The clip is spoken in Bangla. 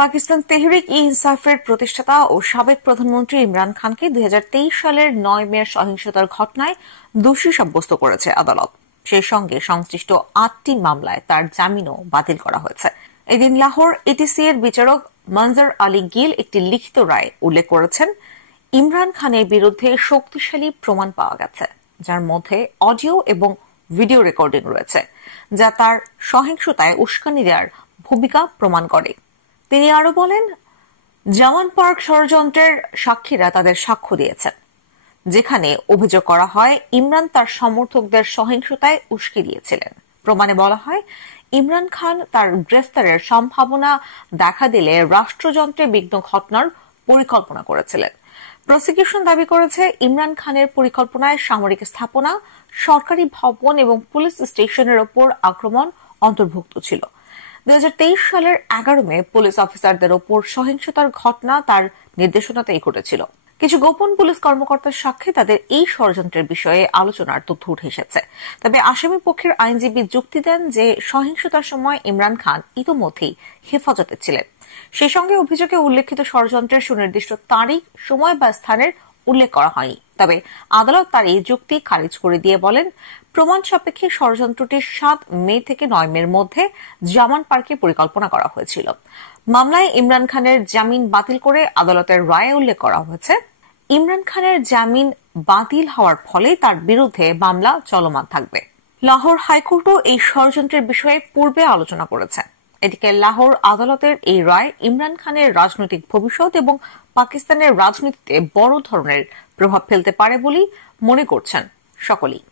পাকিস্তান তেহরিক ই ইনসাফের প্রতিষ্ঠাতা ও সাবেক প্রধানমন্ত্রী ইমরান খানকে ২০২৩ সালের ৯ মে সহিংসতার ঘটনায় দোষী সাব্যস্ত করেছে আদালত। সেই সঙ্গে সংশ্লিষ্ট ৮টি মামলায় তার জামিনও বাতিল করা হয়েছে। এদিন লাহোর এটিসি এর বিচারক মনজর আলী গিল একটি লিখিত রায়ে উল্লেখ করেছেন, ইমরান খানের বিরুদ্ধে শক্তিশালী প্রমাণ পাওয়া গেছে, যার মধ্যে অডিও এবং ভিডিও রেকর্ডিং রয়েছে, যা তার সহিংসতায় উস্কানি দেওয়ার ভূমিকা প্রমাণ করে। তিনি আরো বলেন, জামান পার্ক ষড়যন্ত্রের সাক্ষীরা তাদের সাক্ষ্য দিয়েছেন, যেখানে অভিযোগ করা হয় ইমরান তার সমর্থকদের সহিংসতায় উস্কে দিয়েছিলেন। প্রমাণে বলা হয়, ইমরান খান তার গ্রেফতারের সম্ভাবনা দেখা দিলে রাষ্ট্রযন্ত্রে বিঘ্ন ঘটনার পরিকল্পনা করেছিলেন। প্রসিকিউশন দাবি করেছে, ইমরান খানের পরিকল্পনায় সামরিক স্থাপনা, সরকারি ভবন এবং পুলিশ স্টেশনের ওপর আক্রমণ অন্তর্ভুক্ত ছিল। ২০২৩ সালের ১১ মে পুলিশ অফিসারদের ওপর সহিংসতার ঘটনা তার নির্দেশনাতেই ঘটেছিল। কিছু গোপন পুলিশ কর্মকর্তার সাক্ষ্যে তাদের এই ষড়যন্ত্রের বিষয়ে আলোচনার তথ্য উঠে এসেছে। তবে আসামি পক্ষের আইনজীবী যুক্তি দেন যে সহিংসতার সময় ইমরান খান ইতোমধ্যেই হেফাজতে ছিলেন। সেই সঙ্গে অভিযোগে উল্লেখিত ষড়যন্ত্রের সুনির্দিষ্ট তারিখ, সময় বা স্থানের উল্লেখ করা হয়নি। তবে আদালত তার এই যুক্তি খারিজ করে দিয়ে বলেন, প্রমাণ সাপেক্ষে ষড়যন্ত্রটি ৭ মে থেকে ৯ মের মধ্যে জামান পার্কে পরিকল্পনা করা হয়েছিল। মামলায় ইমরান খানের জামিন বাতিল করে আদালতের রায়ে উল্লেখ করা হয়েছে, ইমরান খানের জামিন বাতিল হওয়ার ফলে তার বিরুদ্ধে মামলা চলমান থাকবে। লাহোর হাইকোর্টও এই ষড়যন্ত্রের বিষয়ে পূর্বে আলোচনা করেছে। এদিকে লাহোর আদালতের এই রায় ইমরান খানের রাজনৈতিক ভবিষ্যৎ এবং পাকিস্তানের রাজনীতিতে বড় ধরনের প্রভাব ফেলতে পারে বলেই মনে করছেন সকলেই।